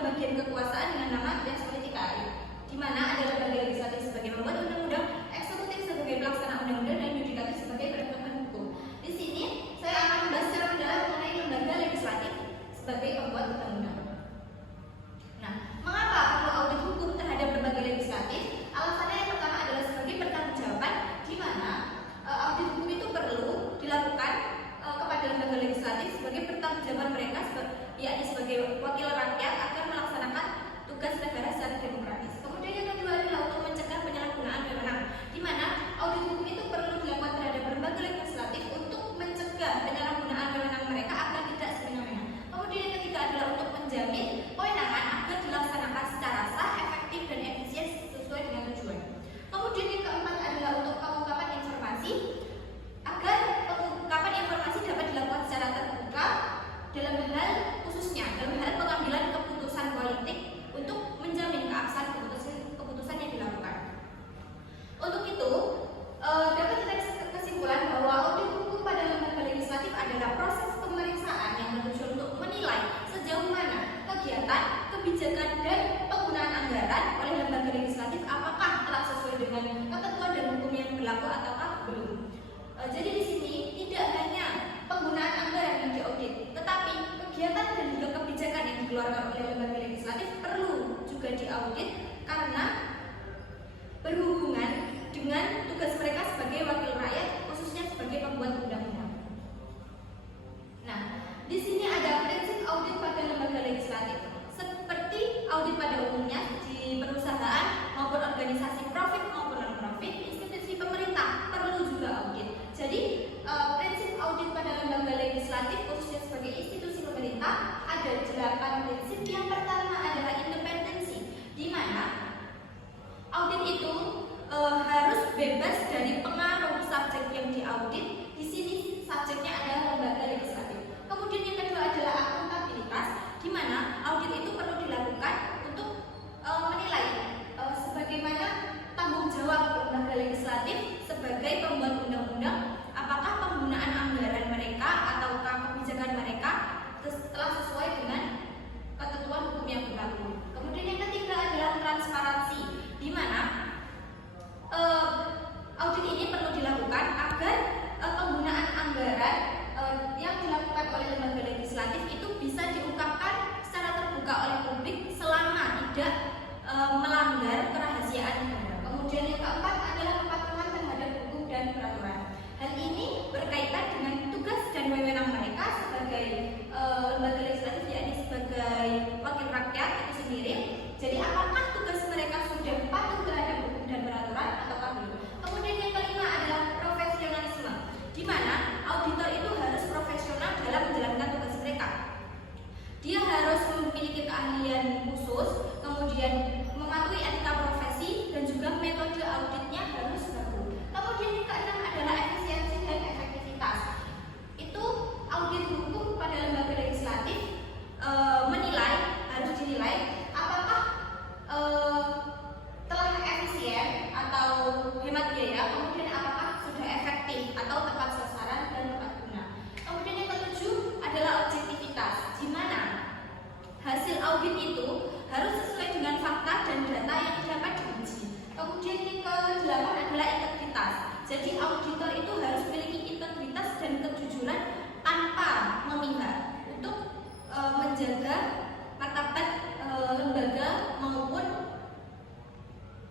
pembagian kekuasaan dengan nama res politicae, di mana ada lembaga legislatif sebagai pembuat undang-undang, eksekutif sebagai pelaksana undang-undang, dan yudikatif sebagai penegakan hukum. Di sini saya akan membahas secara mendalam mengenai lembaga legislatif sebagai pembuat undang-undang. Nah, mengapa perlu audit hukum terhadap lembaga legislatif? Alasannya yang pertama adalah sebagai pertanggungjawaban, di mana audit hukum itu perlu dilakukan kepada lembaga legislatif sebagai pertanggungjawaban mereka, yakni sebagai wakil rakyat akan melaksanakan tugas negara secara demokratis. Kemudian yang kedua adalah untuk mencegah penyalahgunaan wewenang, di mana audit hukum itu perlu dilakukan terhadap lembaga legislatif untuk mencegah penyalahgunaan wewenang mereka agar tidak semena-mena. Kemudian yang ketiga adalah untuk menjamin kewenangan agar dilaksanakan secara sah, efektif, dan efisien sesuai dengan tujuan. Kemudian yang keempat adalah untuk pengungkapan informasi agar pengungkapan informasi dapat dilakukan secara terbuka dalam hal khususnya dalam hal pengambilan keputusan politik untuk menjamin keabsahan keputusan yang dilakukan. Untuk itu dapat ditarik kesimpulan bahwa audit hukum pada lembaga legislatif adalah proses pemeriksaan yang bertujuan untuk menilai sejauh mana kegiatan, kebijakan, dan penggunaan anggaran oleh lembaga legislatif apakah telah sesuai dengan ketentuan dan hukum yang berlaku ataukah belum. Jadi di sini tidak hanya penggunaan anggaran yang diaudit, tetapi kegiatan dan juga kebijakan yang dikeluarkan oleh lembaga legislatif perlu juga diaudit karena berhubungan dengan tugas mereka sebagai wakil rakyat, khususnya sebagai pembuat undang-undang. Nah, di sini ada prinsip audit pada lembaga legislatif. Seperti audit pada umumnya di perusahaan maupun organisasi profit maupun non-profit, institusi pemerintah perlu juga audit. Jadi prinsip audit pada lembaga legislatif khususnya sebagai institusi pemerintah ada 8 prinsip. Yang pertama adalah independensi, di mana audit itu harus bebas dari pengaruh subjek yang diaudit. Di sini subjeknya adalah lembaga legislatif. Kemudian yang kedua adalah akuntabilitas, di mana audit itu perlu dilakukan untuk menilai sebagaimana tanggung jawab lembaga legislatif sebagai pembuat undang-undang, apakah penggunaan anggaran mereka ataukah kebijakan mereka telah sesuai dengan ketentuan hukum yang berlaku. Kemudian yang ketiga adalah transparansi, di mana audit ini perlu dilakukan agar penggunaan anggaran yang dilakukan oleh lembaga legislatif itu bisa diungkapkan secara terbuka oleh publik selama tidak melanggar kerahasiaan negara. Kemudian yang keempat adalah kepatuhan terhadap hukum dan peraturan. Hal ini berkaitan dengan tugas dan wewenang mereka sebagai lembaga legislatif, yakni sebagai wakil rakyat itu sendiri. Jadi apakah tugas mereka sudah patuh terhadap hukum dan peraturan ataukah belum? Kemudian yang kelima adalah profesionalisme, di mana auditor itu harus profesional dalam menjalankan tugas mereka. Dia harus memiliki keahlian khusus, kemudian mematuhi etika profesi, dan juga metode auditnya harus baku. Kemudian yang keenam adalah efisiensi dan efektivitas. Itu audit hukum pada lembaga legislatif harus dinilai apakah telah efisien atau hemat biaya, kemudian apakah sudah efektif atau tepat sasaran dan tepat guna. Kemudian yang ketujuh adalah objektivitas, di mana hasil audit itu harus sesuai dengan fakta dan data yang dapat diuji. Kemudian yang ke-8 adalah integritas. Jadi auditor itu harus memiliki integritas dan kejujuran tanpa memihak untuk menjaga martabat lembaga maupun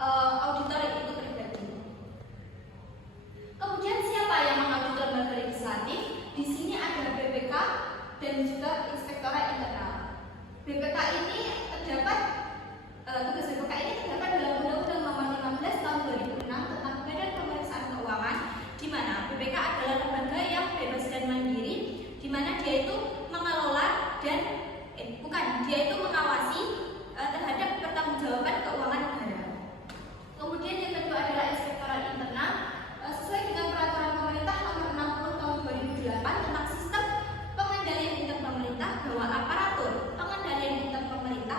auditor itu pribadi. Kemudian siapa yang mengaudit lembaga legislatif? Di sini ada BPK dan juga Inspektorat Internal. BPK ini terdapat tugas BPK ini terdapat dalam Undang-Undang Nomor 15 Tahun 2006 tentang Badan Pemeriksaan Keuangan, di mana BPK adalah lembaga yang bebas dan mandiri, di mana dia itu mengelola dan dia itu mengawasi terhadap pertanggungjawaban keuangan negara. Kemudian yang kedua adalah Inspektorat Internal, sesuai dengan Peraturan Pemerintah Nomor 60 Tahun 2008 tentang sistem pengendalian intern pemerintah, bahwa aparatur pengendalian intern pemerintah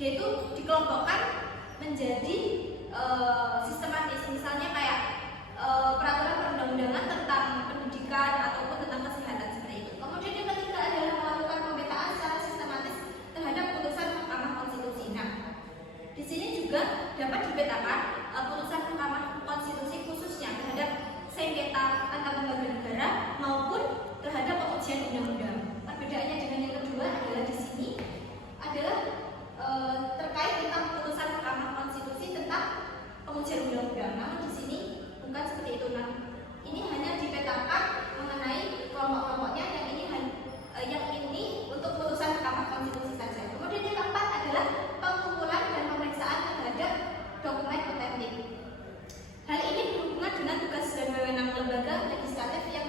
dia itu dikelompokkan menjadi sistematis, misalnya kayak peraturan perundang-undangan tentang pendidikan ataupun tentang kesehatan seperti itu. Kemudian yang ketiga adalah melakukan pemetaan secara sistematis terhadap putusan Mahkamah Konstitusi. Nah, di sini juga dapat dipetakan putusan Mahkamah Konstitusi khususnya terhadap sengketa antar lembaga negara maupun terhadap pengujian undang-undang. Perbedaannya dengan yang kedua adalah di sini adalah terkait tentang putusan Mahkamah Konstitusi tentang pengujian undang-undang. Namun di sini bukan seperti itu. Nah, ini hanya dipetakan mengenai kelompok-kelompoknya, yang ini untuk putusan Mahkamah Konstitusi saja. Kemudian yang keempat adalah pengumpulan dan pemeriksaan terhadap dokumen otentik. Hal ini berhubungan dengan tugas dan wewenang lembaga legislatif yang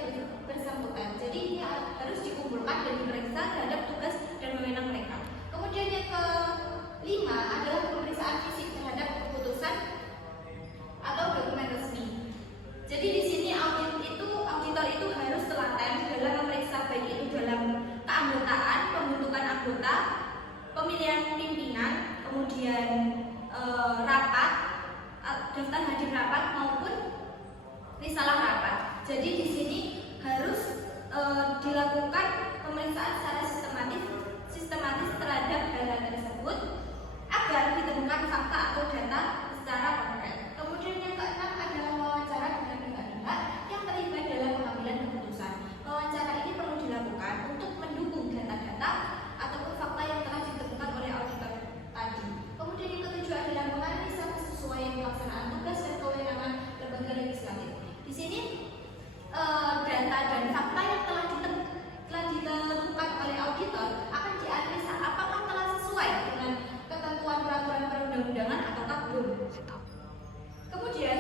bersangkutan. Jadi ini harus dikumpulkan dan diperiksa terhadap tugas dan wewenang mereka. Kemudian yang kelima adalah pemeriksaan fisik terhadap keputusan atau dokumen resmi. Jadi di sini auditor itu harus telaten dalam memeriksa baik itu dalam keanggotaan, pembentukan anggota, pemilihan pimpinan, kemudian rapat, daftar hadir rapat maupun risalah rapat. Jadi di sini harus dilakukan pemeriksaan secara sistematis terhadap hal-hal tersebut agar ditemukan fakta atau data secara konkret. Kemudian yang keenam adalah wawancara dengan pihak-pihak yang terlibat dalam pengambilan keputusan. Wawancara ini perlu dilakukan untuk mendukung data-data ataupun fakta yang telah ditemukan oleh auditor tadi. Kemudian yang ketujuh adalah menganalisa kesesuaian pelaksanaan tugas dan kewenangan lembaga legislatif. Di sini data dan fakta yang telah ditemukan oleh auditor akan dianalisa apakah telah sesuai dengan ketentuan peraturan perundang-undangan ataukah belum. Kemudian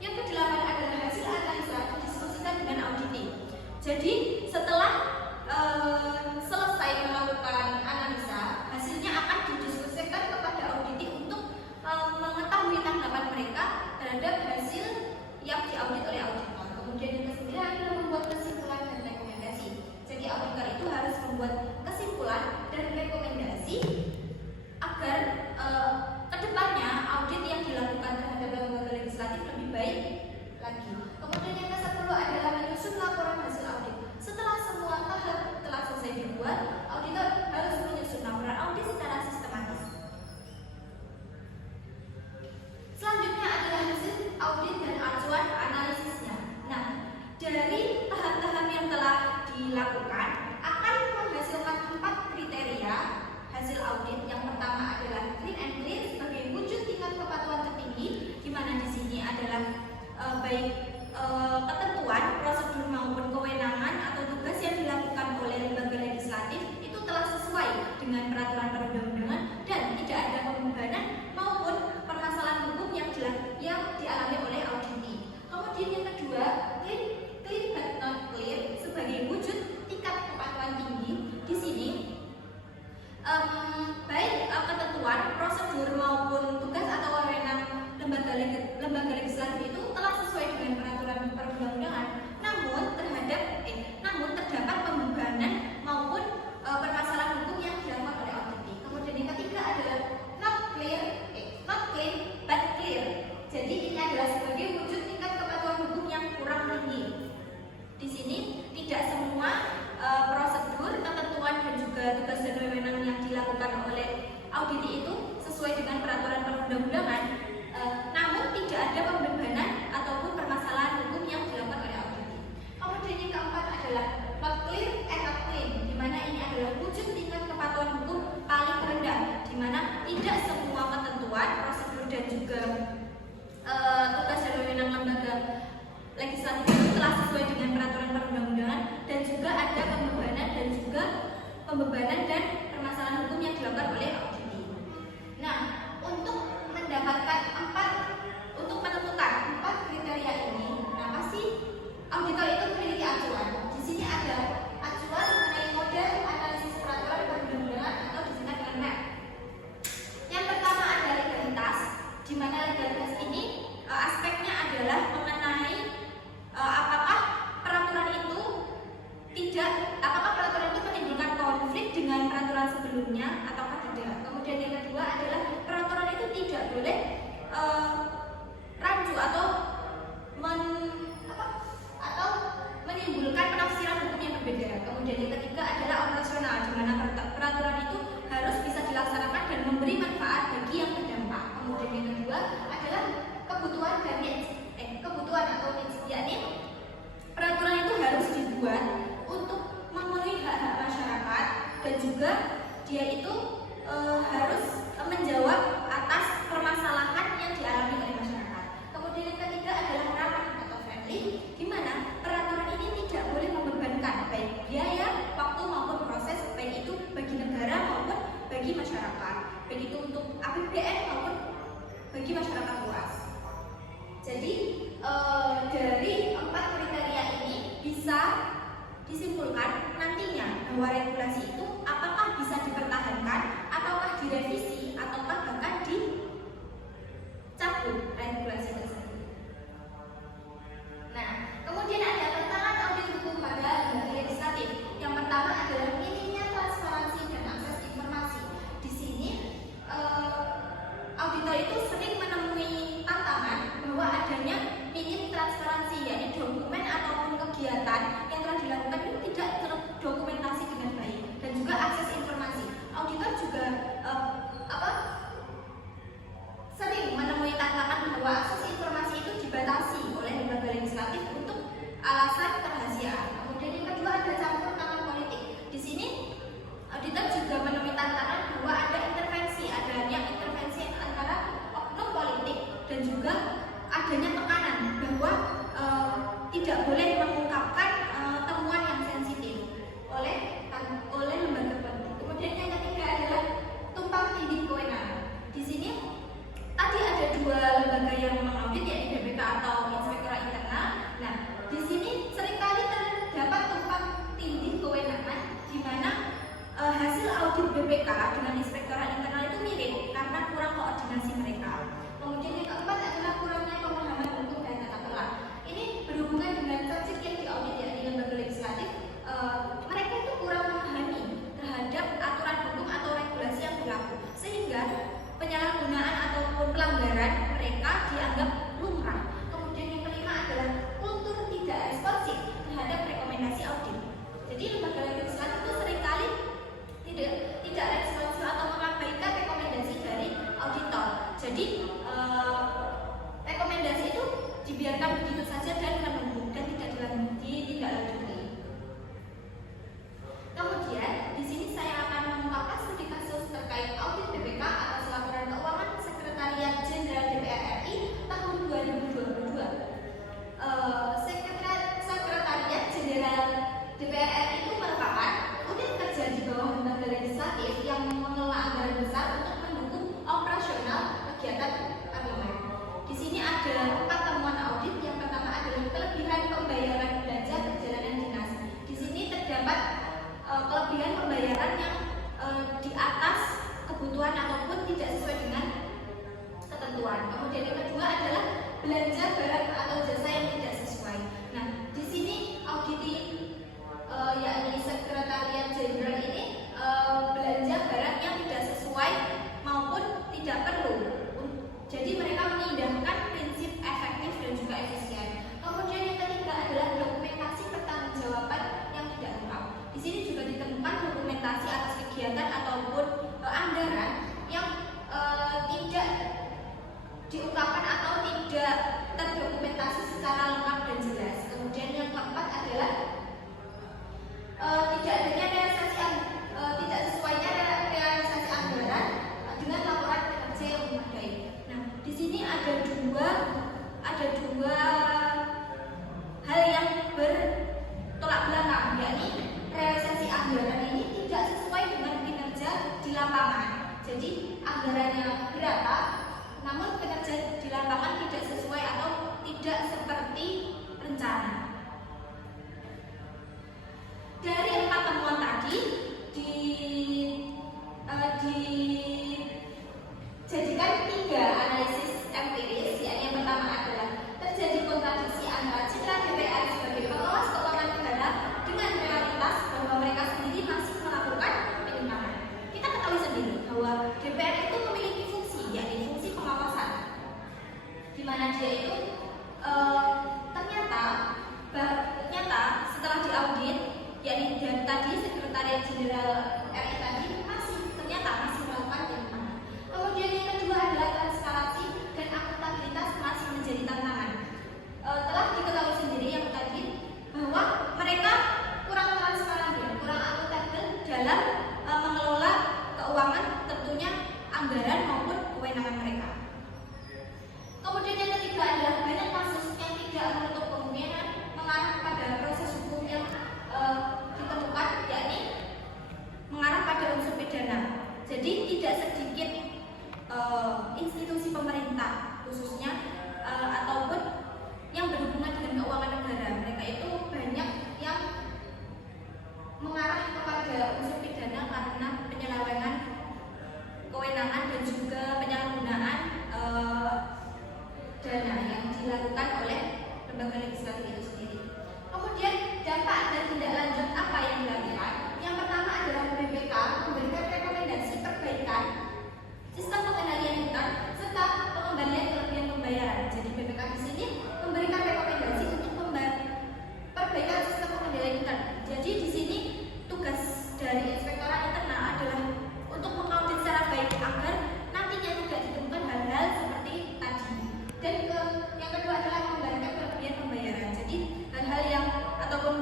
yang kedelapan adalah hasil analisa didiskusikan dengan auditing. Jadi setelah selesai melakukan analisa, hasilnya akan didiskusikan kepada auditing untuk mengetahui tanggapan mereka terhadap hasil yang diaudit oleh auditor. Kemudian yang kesembilan adalah membuat kesimpulan dan rekomendasi. Jadi auditor itu harus membuat kesimpulan dan rekomendasi agar kedepannya audit yang dilakukan terhadap lembaga legislatif lebih baik lagi. Kemudian yang ke-10 adalah menyusun laporan hasil audit. Setelah semua tahap telah selesai dibuat, auditor harus menyusun laporan audit secara sistematis. Selanjutnya adalah hasil audit dan acuan analisisnya. Nah, dari tahap-tahap yang telah dilakukan akan menghasilkan 4 kriteria hasil audit. Yang pertama adalah clean and clear sebagai wujud tingkat kepatuhan tertinggi, di mana di sini adalah baik ketentuan, prosedur maupun kewenangan atau tugas yang dilakukan oleh lembaga legislatif itu telah sesuai dengan peraturan perundang-undangan dan tidak ada pembebanan maupun permasalahan hukum yang dialami oleh auditing. Kemudian yang kedua, clean but not clear sebagai wujud tingkat kepatuhan tinggi. Di sini baik ketentuan, prosedur maupun tugas atau wewenang lembaga legislatif itu telah sesuai dengan peraturan perundang-undangan, namun terdapat pembebanan maupun permasalahan hukum yang dilakukan oleh auditing. Kemudian yang ketiga adalah not clean but clear. Jadi ini adalah sebagai wujud tingkat kepatuhan hukum yang kurang tinggi. Di sini tidak semua prosedur, ketentuan dan juga tugas dan wewenang yang dilakukan oleh auditing itu sesuai dengan peraturan perundang-undangan, namun tidak ada pembebanan ataupun permasalahan hukum yang dilakukan oleh auditing. Kemudian yang keempat adalah not clear and not clean, di mana ini adalah wujud tingkat kepatuhan hukum paling rendah, di mana tidak semua ketentuan, prosedur dan juga tugas dan wewenang lembaga legislatif itu telah sesuai dengan peraturan perundang-undangan dan juga ada pembebanan dan permasalahan hukum yang dilakukan oleh auditing. Nah, untuk menentukan 4 kriteria ini, nah pasti auditor itu memiliki acuan. Di sini ada acuan mengenai model analisis peraturan perundang-undangan atau disingkat dengan MAP. Yang pertama ada legalitas, di mana legalitas ini aspeknya adalah mengenai apakah peraturan itu menimbulkan konflik dengan peraturan sebelumnya ataukah tidak. Kemudian kedua adalah peraturan itu tidak boleh rancu atau menimbulkan penafsiran hukum yang berbeda. Kemudian yang ketiga adalah operasional, di mana peraturan itu harus bisa dilaksanakan dan memberi manfaat bagi yang terdampak. Kemudian yang kedua adalah kebutuhan dan kebutuhan atau needs, yakni peraturan itu harus dibuat untuk memenuhi hak-hak masyarakat dan juga dia itu harus menjawab atas permasalahan yang dialami oleh masyarakat. Kemudian yang ketiga adalah ramah atau friendly, di mana peraturan ini tidak boleh membebankan baik biaya, waktu maupun proses, baik itu bagi negara maupun bagi masyarakat, baik itu untuk APBN maupun bagi masyarakat luas. Jadi dari 4 kriteria ini bisa disimpulkan nantinya bahwa regulasi itu apakah bisa dipertahankan ataukah direvisi ataukah bahkan dicabut regulasi tersebut. Nah, kemudian ada tantangan audit hukum pada lembaga legislatif. Yang pertama adalah minimnya transparansi dan akses informasi. Di sini auditor itu sering menemui tantangan bahwa adanya minim transparansi, yakni dokumen ataupun kegiatan yang telah dilakukan itu tidak terdokumentasi dengan baik, dan juga akses informasi. Auditor juga sering menemui tantangan bahwa akses informasi itu dibatasi oleh lembaga legislatif untuk alasan kerahasiaan. Kemudian yang kedua ada campur tangan politik. Di sini auditor juga menemui tantangan bahwa ada adanya intervensi antara oknum politik dan juga adanya tekanan bahwa tidak boleh mengungkapkan temuan yang sensitif oleh lembaga politik. Kemudian yang ketiga adalah tumpang tindih kewenangan. Di sini tadi ada 2 lembaga yang mengaudit, yaitu BPK atau Inspektorat Internal. Nah, di sini seringkali terdapat tumpang tindih kewenangan, di mana hasil audit BPK dengan Inspektorat Internal itu mirip karena kurang koordinasi mereka. Kemudian yang keempat adalah kurangnya pemahaman hukum dan tata kelola. Ini berhubungan dengan subjek yang diaudit, yakni lembaga legislatif. Mereka itu kurang memahami terhadap aturan hukum atau regulasi yang berlaku, sehingga penyalahgunaan ataupun pelanggaran mereka dianggap lumrah. Kemudian yang kelima adalah kultur tidak responsif terhadap rekomendasi audit. Jadi lembaga legislatif itu seringkali tidak responsif atau mengabaikan rekomendasi dari auditor. Jadi rekomendasi itu dibiarkan begitu saja dan menunggu dan tidak ditindaklanjuti. Kemudian di sini saya akan mengungkapkan studi kasus terkait audit BPK atas laporan keuangan Sekretariat Jenderal DPR RI tahun 2022. Sekretariat Jenderal DPR RI itu merupakan unit kerja di bawah lembaga legislatif yang mengelola anggaran besar untuk mendukung operasional kegiatan parlemen. Di sini ada 4 temuan audit. Yang pertama adalah kelebihan pembayaran belanja perjalanan dinas. Di sini terdapat kelebihan pembayaran yang di atas kebutuhan ataupun tidak sesuai dengan ketentuan. Kemudian yang kedua adalah belanja barang atau jasa yang tidak sesuai. Nah, di sini auditing yakni Sekretariat Jenderal ini belanja barang yang tidak sesuai maupun tidak perlu. Jadi mereka mengindahkan prinsip efektif dan juga efisien. Kemudian yang ketiga adalah dokumentasi pertanggungjawaban yang tidak lengkap. Di sini juga ditemukan dokumentasi atas kegiatan ataupun anggaran yang tidak diungkapkan atau tidak terdokumentasi secara lengkap dan jelas. Kemudian yang keempat adalah tidak sesuainya realisasi anggaran dengan laporan kinerja yang memadai. Nah, di sini ada dua hal yang bertolak belakang, yakni realisasi anggaran ini tidak sesuai dengan kinerja di lapangan. Jadi anggarannya berapa, namun kinerja di lapangan tidak sesuai atau tidak seperti rencana. Dari 4 temuan tadi dijadikan 3 analisis empiris, yakni yang pertama adalah terjadi kontradiksi antara citra DPR sebagai pengawas keuangan negara dengan realitas bahwa mereka sendiri masih melakukan penyimpangan. Kita ketahui sendiri bahwa DPR itu dana. Jadi tidak sedikit institusi pemerintah khususnya ataupun yang berhubungan dengan keuangan negara, mereka itu banyak yang mengarah kepada unsur pidana karena penyelewengan kewenangan dan juga penyalahgunaan dana yang dilakukan oleh lembaga legislatif itu sendiri. Kemudian dampak dan tindak lanjut apa yang dilakukan? Yang pertama adalah BPK memberikan rekomendasi perbaikan sistem pengendalian hutang serta pengembalian kelebihan pembayaran. Jadi BPK di sini memberikan rekomendasi untuk perbaikan sistem pengendalian hutang. Jadi di sini tugas dari Inspektorat Internal adalah untuk mengaudit secara baik agar nantinya tidak ditemukan hal-hal seperti tadi. Dan yang kedua adalah mengembalikan kelebihan pembayaran. Jadi hal-hal yang ataupun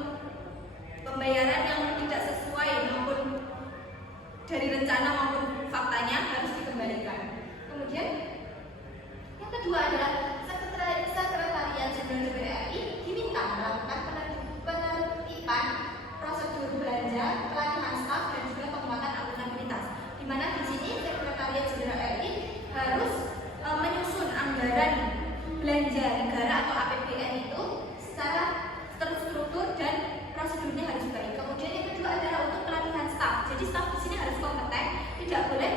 pembayaran yang tidak sesuai maupun dari rencana maupun faktanya harus dikembalikan. Kemudian yang kedua adalah Sekretariat Jenderal DPR RI diminta melakukan penertiban prosedur belanja, pelatihan staf dan juga penguatan akuntabilitas. Di mana di sini Sekretariat Jenderal RI harus menyusun anggaran belanja negara atau APBN itu secara terstruktur dan prosedurnya harus baik. Kemudian yang kedua adalah untuk pelatihan staf. Jadi staf di sini harus kompeten, tidak boleh